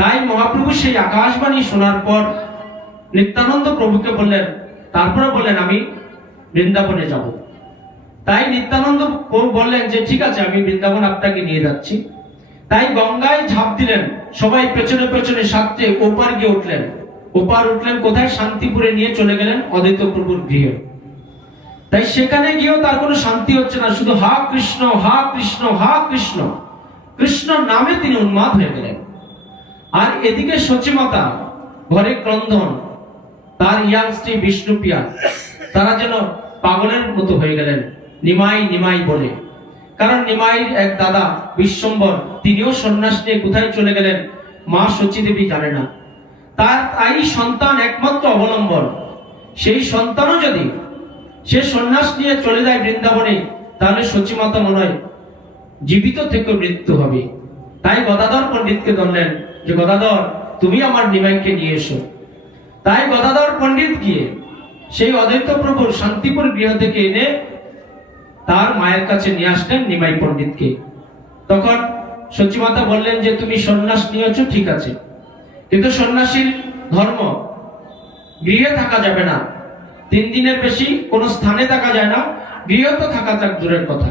তাই মহাপ্রভু সেই আকাশবাণী শোনার পর নিত্যানন্দ প্রভুকে বললেন, তারপরে বললেন আমি বৃন্দাবনে যাব। তাই নিত্যানন্দ প্রভু বললেন যে ঠিক আছে, আমি বৃন্দাবন আপনাকে নিয়ে যাচ্ছি। তাই গঙ্গায় ঝাঁপ দিলেন, সবাই পেছনে পেছনে সাথে ওপার গিয়ে উঠলেন। ওপার উঠলেন কোথায়? শান্তিপুরে নিয়ে চলে গেলেন অদ্বৈত প্রভুর গৃহে। তাই সেখানে গিয়েও তার কোনো শান্তি হচ্ছে না, শুধু হা কৃষ্ণ হা কৃষ্ণ হা কৃষ্ণ, কৃষ্ণ নামে তিনি উন্মাদ হয়ে গেলেন। আর এদিকে সচিমাতা ঘরে ক্রন্দন, তার ইয়াং স্ত্রী বিষ্ণুপ্রিয়া, তারা যেন পাগলের মতো হয়ে গেলেন নিমাই নিমাই বলে। কারণ নিমাইয়ের এক দাদা বিশ্বম্বর, তিনিও সন্ন্যাস নিয়ে কোথায় চলে গেলেন মা সচীদেবী জানে না। তাই সন্তান একমাত্র অবলম্বন, সেই সন্তানও যদি সে সন্ন্যাস নিয়ে চলে যায় বৃন্দাবনে, তাহলে সচিমাতা মনে হয় জীবিত থেকে মৃত্যু হবে। তাই গদাধর পণ্ডিতকে ধরলেন যে গদাধর, তুমি আমার নিমাইকে নিয়ে এসো। তাই গদাধর পণ্ডিত গিয়ে সেই অদ্বৈত প্রভুর শান্তিপুর গৃহ থেকে এনে তার মায়ের কাছে নিয়ে আসলেন নিমাই পণ্ডিতকে। তখন সচিমাতা বললেন যে তুমি সন্ন্যাস নিয়েছো ঠিক আছে, কিন্তু সন্ন্যাসীর ধর্ম গৃহে থাকা যাবে না, 3 দিনের বেশি কোনো স্থানে থাকা যায় না, গৃহে তো থাকা যাক দূরের কথা।